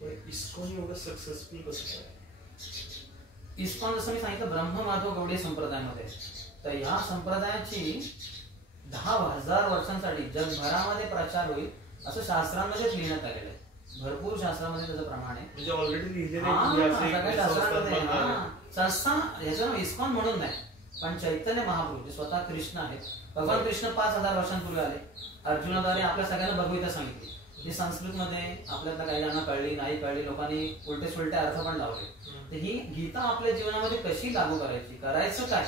ISKCON एवढं successful कसं काय? इस्कॉन जसं मी सांगितलं ब्रह्ममाधव गौडीय संप्रदायामध्ये, तर ह्या संप्रदायाची 10,000 वर्षांसाठी जगभरामध्ये प्रचार होईल असं शास्त्रांमध्ये लिहिण्यात आलेलं आहे. भरपूर शास्त्रामध्ये त्याचं प्रमाण आहे. म्हणजे ऑलरेडी लिहिलेलं सगळ्या शास्त्रामध्ये संस्था ह्याचं इस्कॉन म्हणून नाही, पण चैतन्य महाप्रभू जे स्वतः कृष्ण आहेत, भगवान कृष्ण 5,000 वर्षांपूर्वी आले, अर्जुनाद्वारे आपल्या सगळ्यांना भगवद्गीता सांगितली. जी संस्कृतमध्ये आपल्याला काही जणांना कळली नाही कळली, लोकांनी उलटे सुलटे अर्थ पण लावले. तर ही गीता आपल्या जीवनामध्ये कशी लागू करायची, करायचं काय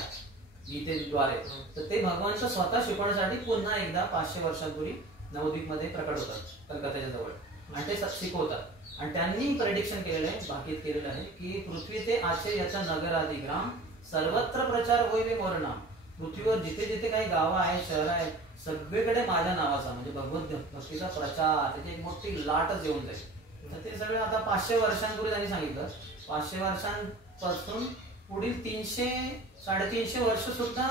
गीतेद्वारे, तर ते भगवानचं स्वतः शिकवण्यासाठी पुन्हा एकदा 500 वर्षांपूर्वी नवद्वीपमध्ये प्रकट होतात कलकत्त्याच्या जवळ, आणि ते शिकवतात. आणि त्यांनी प्रेडिक्शन केलेलं आहे, भाकीत केलेलं आहे की पृथ्वी ते आचे याचा नगर आदी ग्राम सर्वत्र प्रचार होईल मोर नाम. पृथ्वीवर जिथे जिथे काही गावं आहेत, शहर आहेत, सगळीकडे माझ्या नावाचा म्हणजे भगवत भक्तीचा प्रचार, त्याची एक मोठी लाटच येऊन जाईल. तर ते सगळं आता 500 वर्षांपूर्वी त्यांनी सांगितलं. 500 वर्षांपासून पुढील 300-350 वर्ष सुद्धा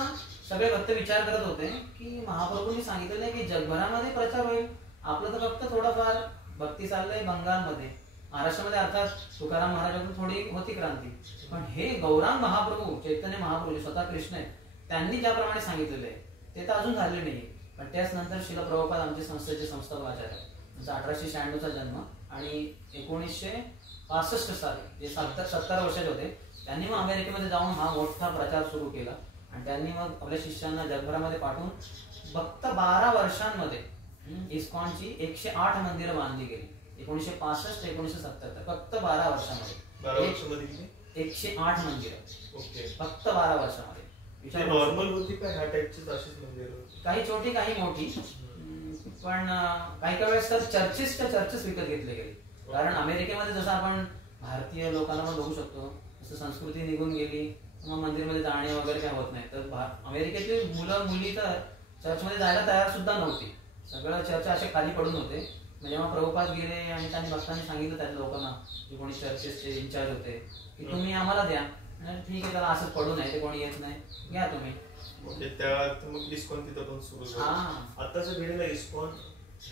सगळे भक्त विचार करत होते की महाप्रभूंनी सांगितलेलं आहे की जगभरामध्ये प्रचार होईल. आपलं तर फक्त थोडंफार भक्ती चाललंय बंगालमध्ये, महाराष्ट्रामध्ये अर्थात तुकाराम महाराजांकडून थोडी होती क्रांती, पण हे गौरांग महाप्रभू चैतन्य महाप्रभू स्वतः कृष्ण आहेत, त्यांनी ज्याप्रमाणे सांगितलेलं आहे ते तर अजून झाले नाही. पण त्याच नंतर श्रील प्रभुपाद आमच्या संस्थेचे संस्थापक आचार्य, त्यांचा 1896 चा जन्म आणि 1965 साली जे 70 वर्षाचे होते, त्यांनी मग अमेरिकेमध्ये जाऊन हा मोठा प्रचार सुरू केला. आणि त्यांनी मग आपल्या शिष्यांना जगभरामध्ये पाठवून फक्त 12 वर्षांमध्ये इस्कॉनची 108 मंदिरं बांधली गेली. 1965 ते 1977 फक्त 12 वर्षांमध्ये 108 मंदिरं. ओके, फक्त 12 वर्षांमध्ये. नॉर्मल होती का ह्या टाइपचीच अशीच मंदिरं? काही छोटी काही मोठी, पण काही वेळेस तर चर्चेस विकत घेतले गेले. कारण अमेरिकेमध्ये जसं आपण भारतीय लोकांना पण बघू शकतो, जसं संस्कृती निघून गेली मग मंदिरमध्ये जाणे वगैरे काय होत नाही, तर अमेरिकेतली मुलं मुली तर चर्चमध्ये जायला तयार सुद्धा नव्हती. सगळं चर्च असे खाली पडून होते. म्हणजे जेव्हा प्रभुपाद गेले आणि त्यांनी भक्तांनी सांगितलं त्या लोकांना, जे कोणी चर्चेसचे इन्चार्ज होते, की तुम्ही आम्हाला द्या. ठीक आहे, त्याला असंच पडू नये, ते कोणी येत नाही, घ्या तुम्ही. मग इस्कॉन तिथं पण सुरू झालं. आताच्या घडीला इस्कॉन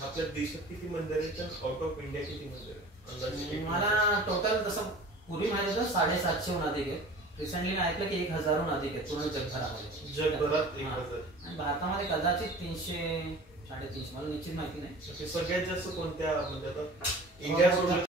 आपल्या देशात किती मंदिर आहेत, तर आउट ऑफ इंडिया किती मंदिर आहेत? मला टोटल तसं पूर्वी माहिती होतं 750हून अधिक आहे. रिसेंटली मी ऐकलं की 1000हून अधिक आहे पूर्ण जगभरामध्ये. जगभरात 1000 आणि भारतामध्ये कदाचित 300-350, मला निश्चित माहिती नाही. सगळ्यात जास्त कोणत्या म्हणजे आता इंडिया